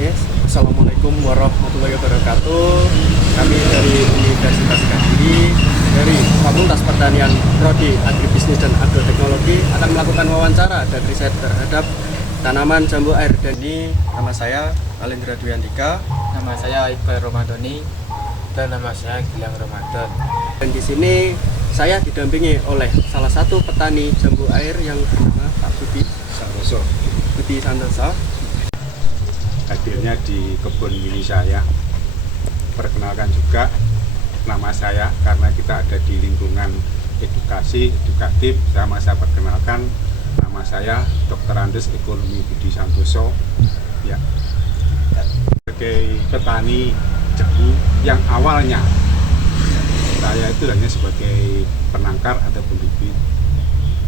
Oke, Assalamualaikum warahmatullahi wabarakatuh. Kami dari Universitas Kediri, dari Fakultas Pertanian Prodi Agribisnis dan Agroteknologi akan melakukan wawancara dan riset terhadap tanaman jambu air. Dan ini nama saya Alendra Dwiantika, Nama saya Iqbal Romadhoni dan nama saya Gilang Ramadan. dan di sini saya didampingi oleh salah satu petani jambu air yang bernama Pak Budi Santoso. Hadirnya di kebun mini saya. Perkenalkan juga nama saya karena kita ada di lingkungan edukatif. Saya perkenalkan nama saya Dr. Andes Ekonomi Budi Santoso. Ya. Sebagai petani jambu yang awalnya saya itu hanya sebagai penangkar atau pembibit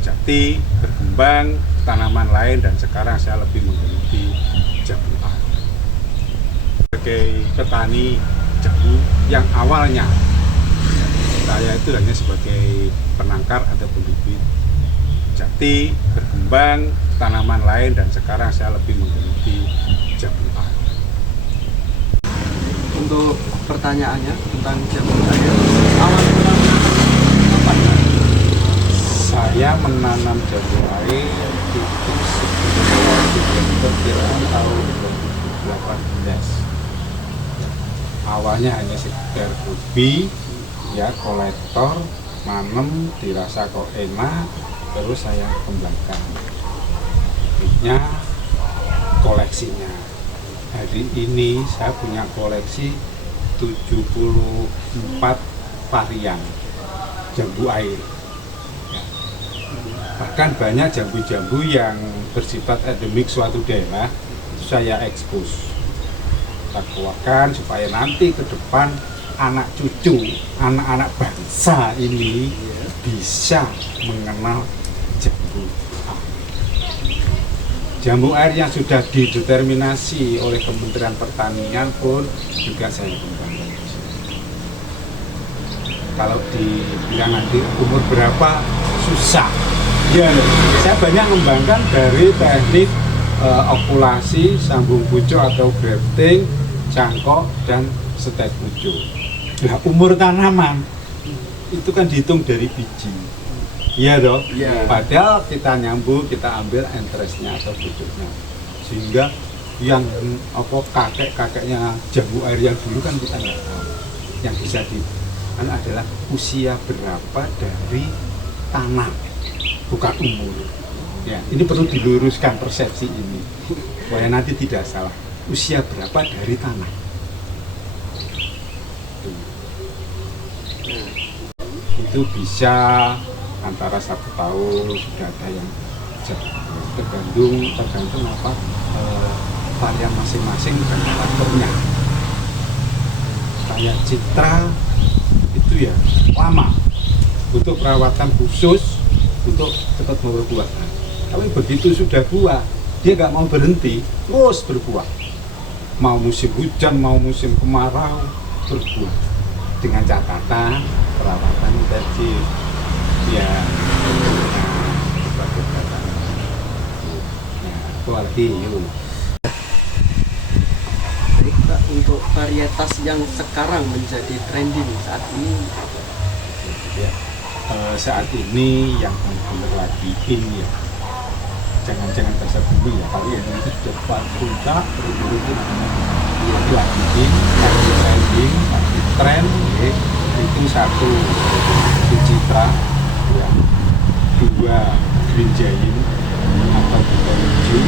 jati, berkembang tanaman lain, dan sekarang saya lebih menggeluti jambu air. Sebagai petani jambu yang awalnya saya itu hanya sebagai penangkar atau pembibit jati, berkembang tanaman lain, dan sekarang saya lebih menggeluti jambu air. Untuk pertanyaannya tentang jambu air, awal mulanya apa ya? Saya menanam jambu air itu sebelum perkiraan tahun 2018. Awalnya hanya sekedar hobi, ya, kolektor, nanem, dirasa kok enak, terus saya kembangkan. Akhirnya koleksinya. Hari ini saya punya koleksi 74 varian jambu air. Ya. Bahkan banyak jambu-jambu yang bersifat endemik suatu daerah itu saya ekspos. Kita keluarkan supaya nanti ke depan anak cucu, anak-anak bangsa ini bisa mengenal jambu air. Jambu air yang sudah dideterminasi oleh Kementerian Pertanian pun juga saya kembangkan. Kalau dibilang nanti umur berapa, susah. Ya, saya banyak mengembangkan dari teknik okulasi, sambung pucuk atau grafting, cangkok, dan setek pucuk. Nah, umur tanaman itu kan dihitung dari biji. Iya dong. Iya. Padahal kita nyambung, kita ambil entrestnya atau pucuknya. Sehingga yang kakek-kakeknya jambu air yang dulu kan kita nggak tahu. Yang bisa kan adalah usia berapa dari tanah, bukan umur. Ya, ini perlu diluruskan persepsi ini supaya nanti tidak salah. Usia berapa dari tanah? Itu bisa antara 1 tahun, sudah ada yang tergantung apa varian masing-masing dan karakternya. Kayak citra itu ya lama, butuh perawatan khusus untuk cepat berbuah. Tapi begitu sudah buah, dia nggak mau berhenti, terus berbuah. Mau musim hujan, mau musim kemarau, berbuah. Dengan catatan perawatan intensif. Ya, sebagai catatan. Nah, itu lagi yuk. Baik Pak, untuk varietas yang sekarang menjadi trending saat ini, Ya, saat ini yang benar lagi in ya. Jangan bahasa bumi ya, kalau ini itu depan puncak berburu-buru lagi in, lagi trending, lagi tren ya. Itu 1 Sucitra, ya, 2 Green Giant atau bukan hijau,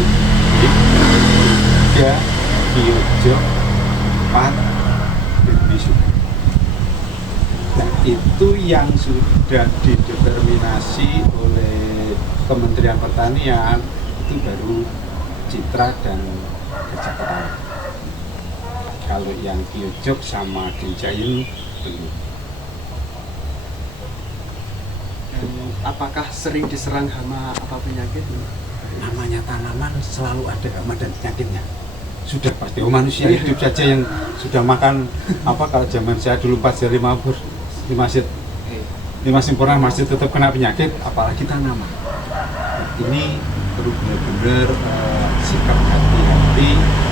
3 Kyojok, 4 Birbisuka. Nah, itu yang sudah dideterminasi oleh Kementerian Pertanian, itu baru Citra dan Gajah Perahu. Kalau yang Kyojok sama Green belum. apakah sering diserang hama apa penyakit? Namanya tanaman selalu ada hama dan penyakitnya. Sudah pasti manusia hidup saja yang sudah makan apa, kalau zaman saya dulu 4 jari 5 sempurna masih tetap kena penyakit, apalagi tanaman. Nah, ini perlu benar-benar sikap hati-hati,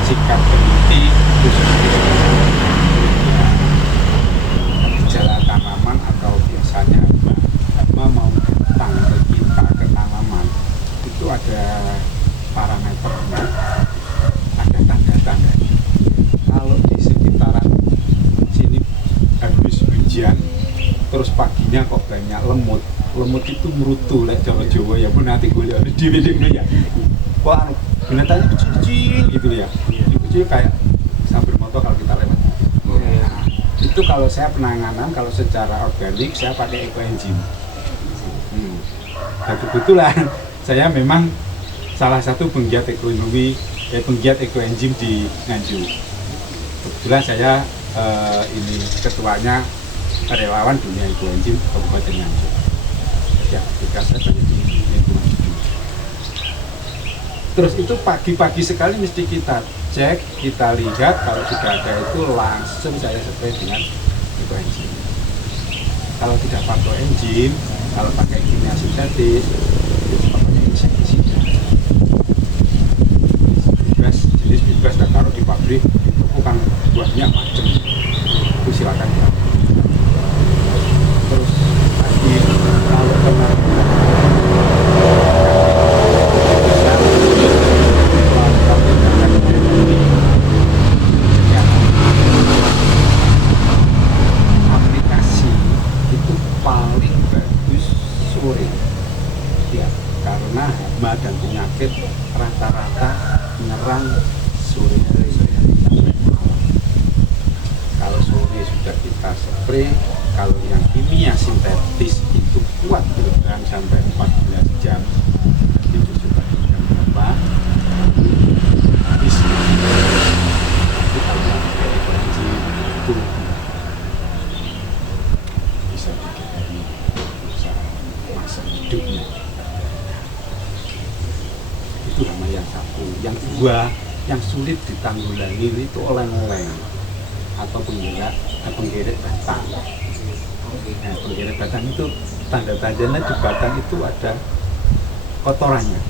sikap teliti, nanti gejala tanaman atau biasanya hama mau datang ke kita ke tanaman itu ada parameternya, ada tanda-tandanya. Kalau di sekitaran sini habis hujan terus paginya kok banyak lemut itu merutu lek Jawa-Jawa ya pun nanti gue lihat di video ya kok anu binatangnya kecil-kecil gitu ya, kecil kayak sambil motor kalau kita lewat. Nah, itu kalau saya penanganan kalau secara organik saya pakai ekoenzim. Dan kebetulan saya memang salah satu penggiat ekonomi penggiat ekoenzim di Nganjuk. Kebetulan saya ini ketuanya relawan dunia ekoenzim Kabupaten Nganjuk. Ya, ketika saya banyak di lingkungan itu. Terus itu pagi-pagi sekali mesti kita cek, kita lihat kalau sudah ada itu langsung saya spray dengan ekoenzim. Kalau tidak pakai enzim, kalau pakai kimia sintetis, itu pakai insektisida. Jenis bebas dan taruh di pabrik itu bukan buahnya macam itu silakan ya. Terus lagi kalau kena aplikasi itu paling bagus sore ya, karena hama dan penyakit rata-rata menyerang sore hari sampai malam. Kalau sore sudah kita spray, kalau yang kimia sintetis itu kuat berjalan sampai 14 jam. Itu sudah jam berapa? Habis. Tapi kalau pakai ekoenzim itu bisa bikin dari masa hidupnya. Itu hama yang satu. Yang kedua, yang sulit ditanggulangi itu oleng-oleng atau penggeret batang. Nah, penggeret batang itu tanda-tandanya di batang itu ada kotorannya.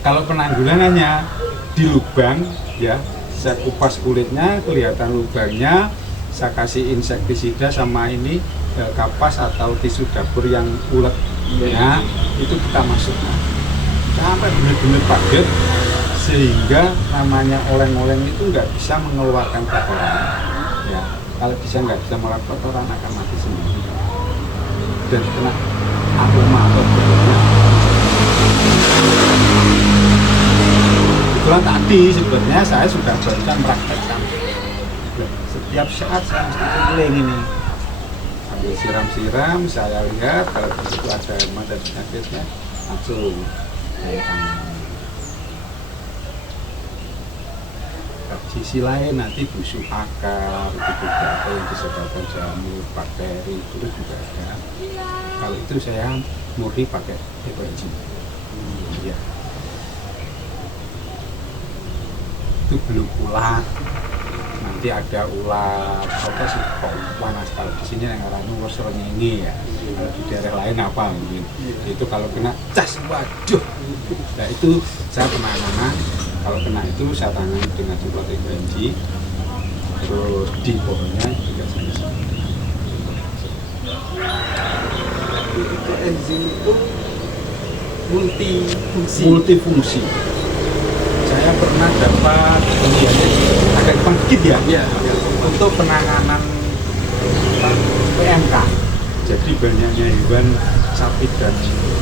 Kalau penanggulangannya di lubang ya, saya kupas kulitnya kelihatan lubangnya, saya kasih insektisida sama ini kapas atau tisu dapur yang ulet ya, itu kita masukkan sampai benar-benar padat sehingga namanya oleng-oleng itu nggak bisa mengeluarkan kotoran ya. Kalau nggak bisa mengeluarkan kotoran akan mati sendiri dan kena aroma atau baunya. Kebetulan tadi sebenarnya saya sudah barusan mempraktekkan setiap saat saya mesti keliling ini ambil siram-siram, saya lihat kalau di situ ada hama dan penyakitnya langsung saya tangani. Sisi lain nanti busuk akar itu juga ada yang disebabkan jamur, bakteri itu juga ada. Kalau itu saya murni pakai ekoenzim. Ya. Itu belum ulat. Nanti ada ulat apa sih kok panas kalau di sini yang orangnya ular serengenge ya. Kalau di daerah lain apa mungkin. Itu kalau kena cas waduh. Nah itu saya penanganan. Kalau kena itu saya tangani dengan semprot ekoenzim, terus di pohonnya juga saya semprot. Ekoenzim itu multifungsi. Saya pernah dapat pembiayaan agak depan dikit ya, untuk penanganan PMK. Jadi banyaknya hewan sapi dan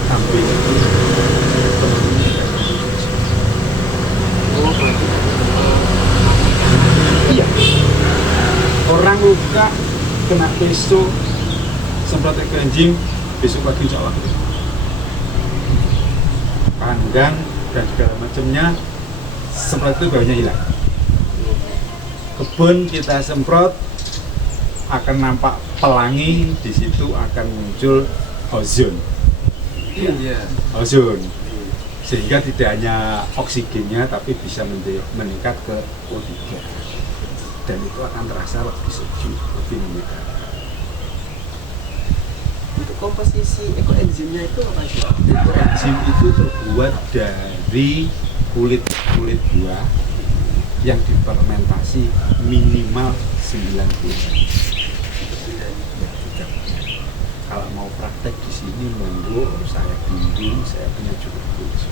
kambing itu iya, orang luka kena pesto semprot ekoenzim besok pagi insya Allah kandang dan segala macamnya semprot itu baunya hilang. Kebun kita semprot akan nampak pelangi, di situ akan muncul ozon. Ozon. Sehingga tidak hanya oksigennya tapi bisa meningkat ke O3 dan itu akan terasa lebih sejuk, lebih menyegar. Untuk komposisi ekoenzimnya itu apa sih? Ekoenzim itu terbuat dari kulit kulit buah yang difermentasi minimal 90. Kalau mau praktek di sini monggo, saya bimbing, saya punya juru kunci.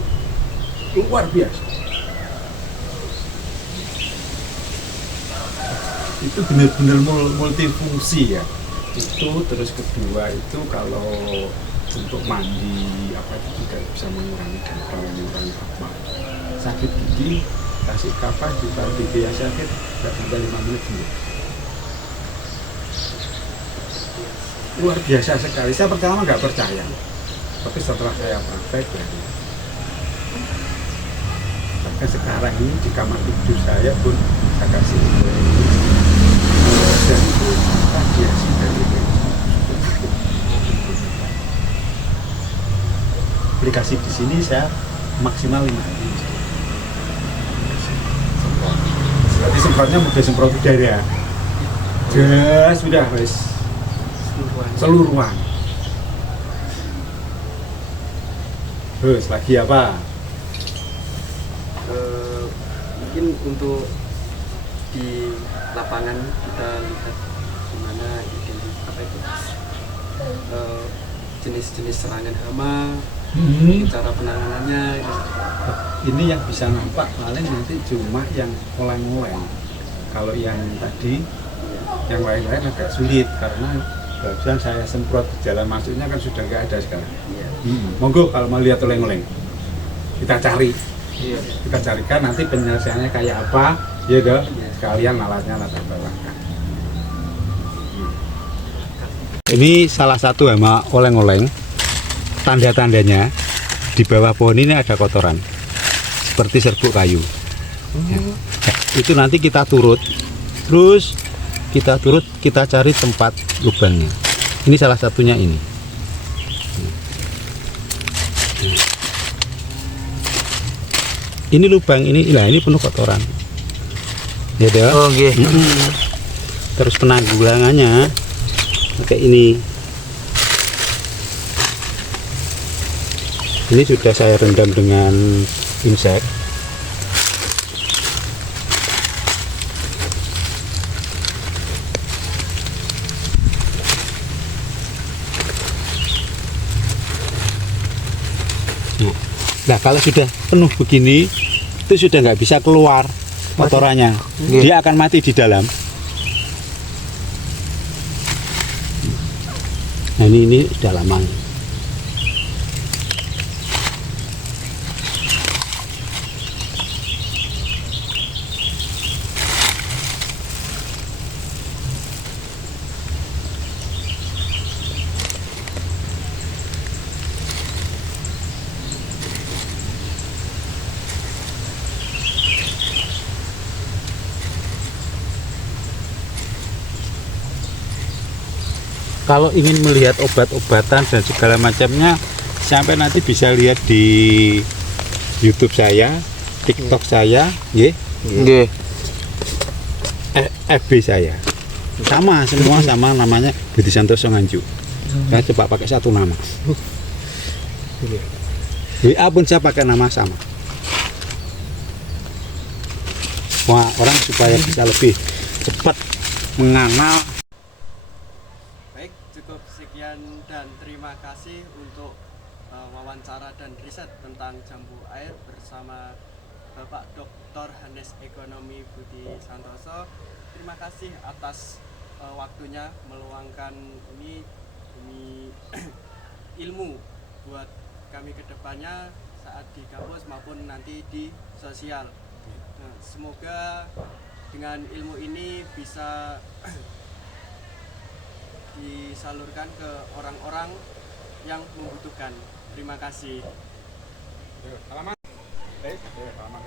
Luar biasa. Itu benar-benar multifungsi ya. Itu terus kedua itu kalau untuk mandi apa itu juga bisa mengurangi gatal, mengurangi apa. Sakit gigi, kasih kapas juga gigi yang sakit nggak sampai 5 menit sembuh. Luar biasa sekali. Saya pertama nggak percaya, tapi setelah saya praktek berani. Bahkan sekarang ini di kamar tidur saya pun saya kasih dan itu radiasi dari aplikasi di sini saya maksimal 5 hari. Berarti semprotnya udah semprot udara. Jas sudah wes. Seluruhan. Terus lagi apa? Mungkin untuk di lapangan kita lihat gimana apa itu jenis-jenis serangan hama, cara penanganannya. Ini yang bisa nampak paling nanti cuma yang oleng-oleng. Kalau yang tadi, yang lain-lain agak sulit karena barusan saya semprot jalan masuknya kan sudah nggak ada sekarang. Iya. Monggo kalau mau lihat oleng-oleng, kita cari, Iya. kita carikan nanti penyelesaiannya kayak apa, ya dong. Sekalian alatnya latar belakang. Ini salah satu hama oleng-oleng. Tanda-tandanya di bawah pohon ini ada kotoran, seperti serbuk kayu. Ya. Itu nanti kita turut, terus kita cari tempat lubangnya. Ini salah satunya ini. Ini lubang ini, lah ini penuh kotoran. Ya deh. Oh, nggih. Terus penanggulangannya pakai ini. Ini sudah saya rendam dengan insek. Nah, kalau sudah penuh begini, itu sudah nggak bisa keluar kotorannya. Dia akan mati di dalam. Nah, ini dalaman. Kalau ingin melihat obat-obatan dan segala macamnya, sampai nanti bisa lihat di YouTube saya, TikTok saya, Nggih. FB saya. Sama, semua sama namanya Budi Santoso Nganjuk. Saya coba pakai satu nama. WA pun saya pakai nama sama. Wah, orang supaya bisa lebih cepat mengenal. Baik, cukup sekian dan terima kasih untuk wawancara dan riset tentang jambu air bersama Bapak Dr. Hanes Ekonomi Budi Santoso. Terima kasih atas waktunya meluangkan ini demi ilmu buat kami kedepannya saat di kampus maupun nanti di sosial. Nah, semoga dengan ilmu ini bisa disalurkan ke orang-orang yang membutuhkan. Terima kasih. Halaman. Halaman